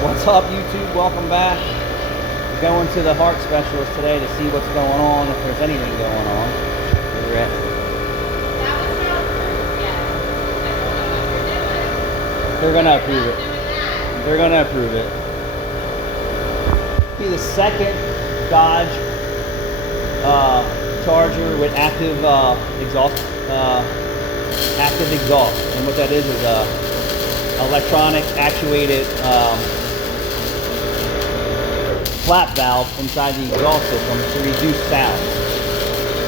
What's up, YouTube? Welcome back. We're going to the heart specialist today to see what's going on, if there's anything going on. We're at. That was not approved yet. I don't know what you're doing. They're gonna approve You're it. not doing that. They're gonna approve it. Be the second Dodge Charger with active exhaust, and what that is electronic actuated flap valve inside the exhaust system to reduce sound.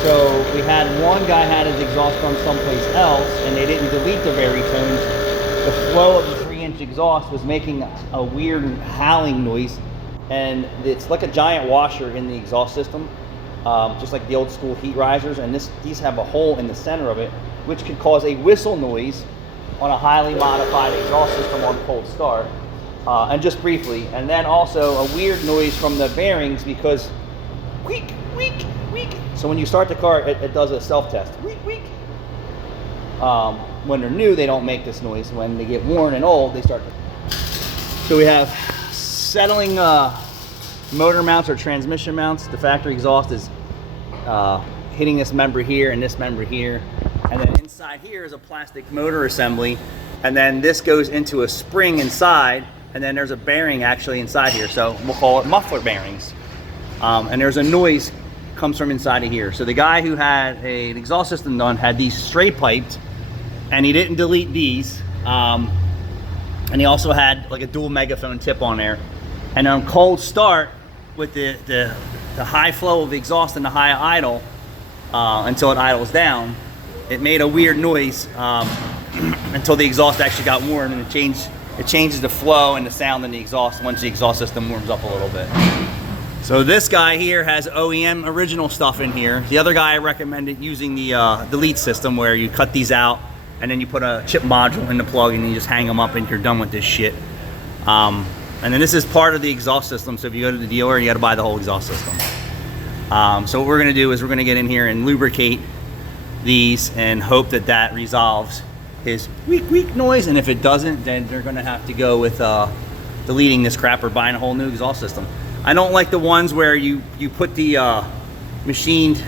So we had one guy had his exhaust from someplace else, and they didn't delete the baritones. The flow of the 3-inch exhaust was making a weird howling noise, and it's like a giant washer in the exhaust system, just like the old school heat risers. And these have a hole in the center of it, which could cause a whistle noise on a highly modified exhaust system on cold start. And just briefly, and then also a weird noise from the bearings because weak. So when you start the car, it does a self-test. Weak. When they're new, they don't make this noise. When they get worn and old, they start to. So we have settling motor mounts or transmission mounts. The factory exhaust is hitting this member here and this member here. And then inside here is a plastic motor assembly. And then this goes into a spring inside. And then there's a bearing actually inside here. So we'll call it muffler bearings. And there's a noise comes from inside of here. So the guy who had an exhaust system done had these straight piped, and he didn't delete these. And he also had like a dual megaphone tip on there. And on cold start with the high flow of the exhaust and the high idle until it idles down, it made a weird noise until the exhaust actually got warm, and it changes the flow and the sound in the exhaust once the exhaust system warms up a little bit. So this guy here has OEM original stuff in here. The other guy I recommended using the delete system, where you cut these out and then you put a chip module in the plug and you just hang them up and you're done with this shit. And then this is part of the exhaust system, so if you go to the dealer, you gotta buy the whole exhaust system. So what we're gonna do is we're gonna get in here and lubricate these and hope that that resolves his weak noise, and if it doesn't, then they're gonna have to go with deleting this crap or buying a whole new exhaust system. I don't like the ones where you put the machined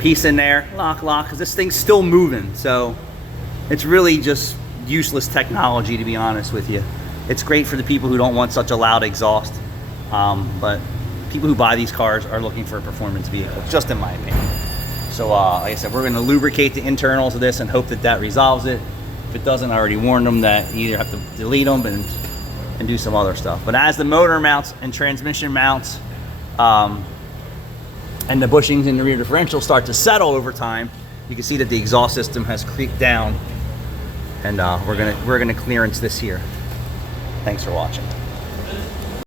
piece in there, lock, because this thing's still moving. So it's really just useless technology, to be honest with you. It's great for the people who don't want such a loud exhaust, but people who buy these cars are looking for a performance vehicle, just in my opinion. So like I said, we're gonna lubricate the internals of this and hope that that resolves it. If it doesn't, I already warned them that you either have to delete them and do some other stuff. But as the motor mounts and transmission mounts and the bushings in the rear differential start to settle over time, you can see that the exhaust system has creeped down, and we're gonna clearance this here. Thanks for watching.